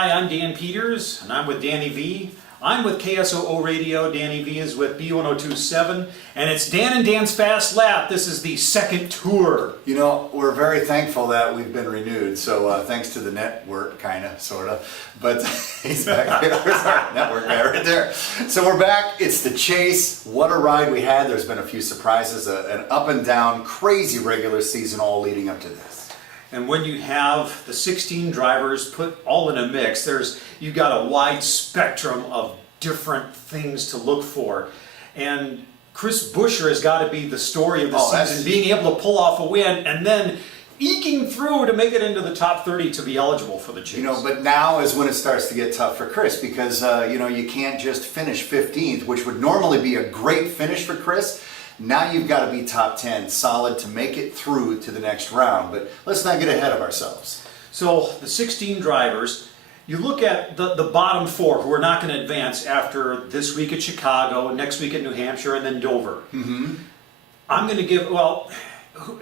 Hi, I'm Dan Peters, and I'm with Danny V. I'm with KSOO Radio. Danny V is with B1027, and it's Dan and Dan's Fast Lap. This is the second tour. You know, we're very thankful that we've been renewed, so thanks to the network, kind of, sort of. But he's back there. There's our network guy right there. So we're back. It's the Chase. What a ride we had. There's been a few surprises, an up and down, crazy regular season all leading up to this. And when you have the 16 drivers put all in a mix, you've got a wide spectrum of different things to look for. And Chris Buescher has got to be the story of the season, being able to pull off a win and then eking through to make it into the top 30 to be eligible for the Chase. You know, but now is when it starts to get tough for Chris because, you know, you can't just finish 15th, which would normally be a great finish for Chris. Now you've got to be top 10 solid to make it through to the next round. But let's not get ahead of ourselves. So the 16 drivers, you look at the bottom four who are not going to advance after this week at Chicago, next week at New Hampshire, and then Dover. Mm-hmm. I'm going to give, well,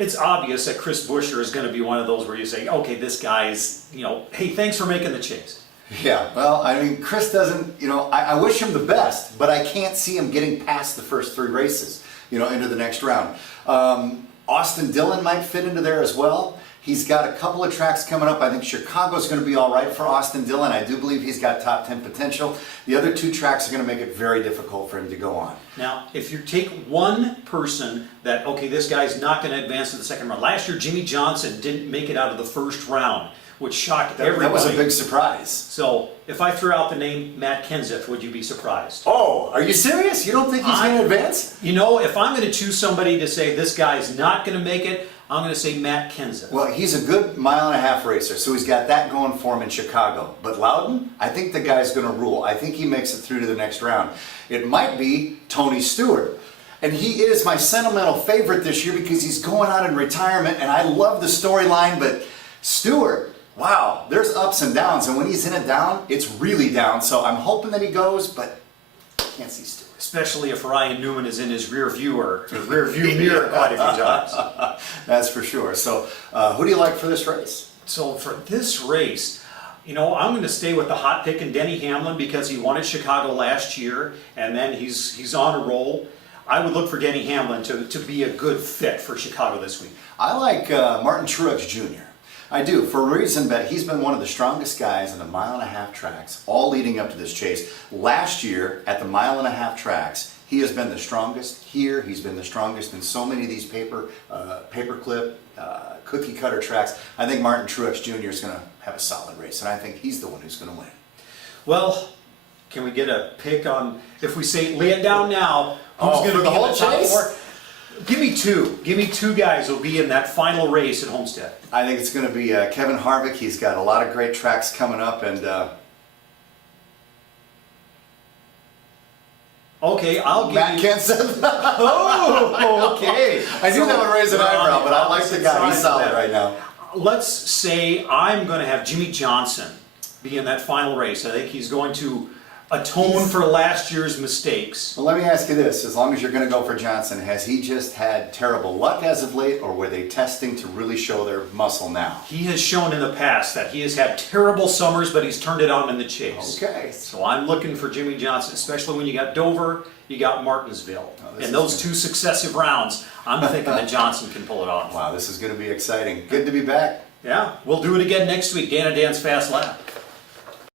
it's obvious that Chris Buescher is going to be one of those where you say, okay, this guy is, you know, hey, thanks for making the Chase. Yeah, well, I mean, Chris doesn't, you know, I wish him the best, but I can't see him getting past the first three races, you know, into the next round. Austin Dillon might fit into there as well. He's got a couple of tracks coming up. I think Chicago's going to be all right for Austin Dillon. I do believe he's got top 10 potential. The other two tracks are going to make it very difficult for him to go on. Now, if you take one person that, okay, this guy's not going to advance to the second round. Last year, Jimmy Johnson didn't make it out of the first round, which shocked everybody. That was a big surprise. So, if I threw out the name Matt Kenseth, would you be surprised? Oh, are you serious? You don't think he's going to advance? You know, if I'm going to choose somebody to say this guy's not going to make it, I'm going to say Matt Kenseth. Well, he's a good mile-and-a-half racer, so he's got that going for him in Chicago. But Loudon, I think the guy's going to rule. I think he makes it through to the next round. It might be Tony Stewart. And he is my sentimental favorite this year because he's going out in retirement, and I love the storyline, but Stewart, wow, there's ups and downs, and when he's in it down, it's really down. So I'm hoping that he goes, but I can't see Stewart. Especially if Ryan Newman is in his rear view mirror quite a few times. That's for sure. So who do you like for this race? So for this race, you know, I'm going to stay with the hot pick in Denny Hamlin because he won at Chicago last year, and then he's on a roll. I would look for Denny Hamlin to be a good fit for Chicago this week. I like Martin Truex Jr. I do, for a reason that he's been one of the strongest guys in the mile-and-a-half tracks, all leading up to this Chase. Last year, at the mile-and-a-half tracks, he has been the strongest here. He's been the strongest in so many of these paperclip, cookie-cutter tracks. I think Martin Truex Jr. is going to have a solid race, and I think he's the one who's going to win. Well, can we get a pick on, if we say, lay it down now, who's going to be the whole in the top Chase? four? Give me two. Give me two guys who'll be in that final race at Homestead. I think it's going to be Kevin Harvick. He's got a lot of great tracks coming up, and okay, I'll give Matt you... Kenseth. Oh, okay. I knew that would raise an eyebrow, but I like the guy. He's solid right now. Let's say I'm going to have Jimmy Johnson be in that final race. I think he's going to atone for last year's mistakes. Well, let me ask you this. As long as you're going to go for Johnson, has he just had terrible luck as of late, or were they testing to really show their muscle now? He has shown in the past that he has had terrible summers, but he's turned it on in the Chase. Okay. So I'm looking for Jimmy Johnson, especially when you got Dover, you got Martinsville. And those two successive rounds, I'm thinking that Johnson can pull it off. Wow, this is going to be exciting. Good to be back. Yeah, we'll do it again next week. Dan and Dan's Fast Lap.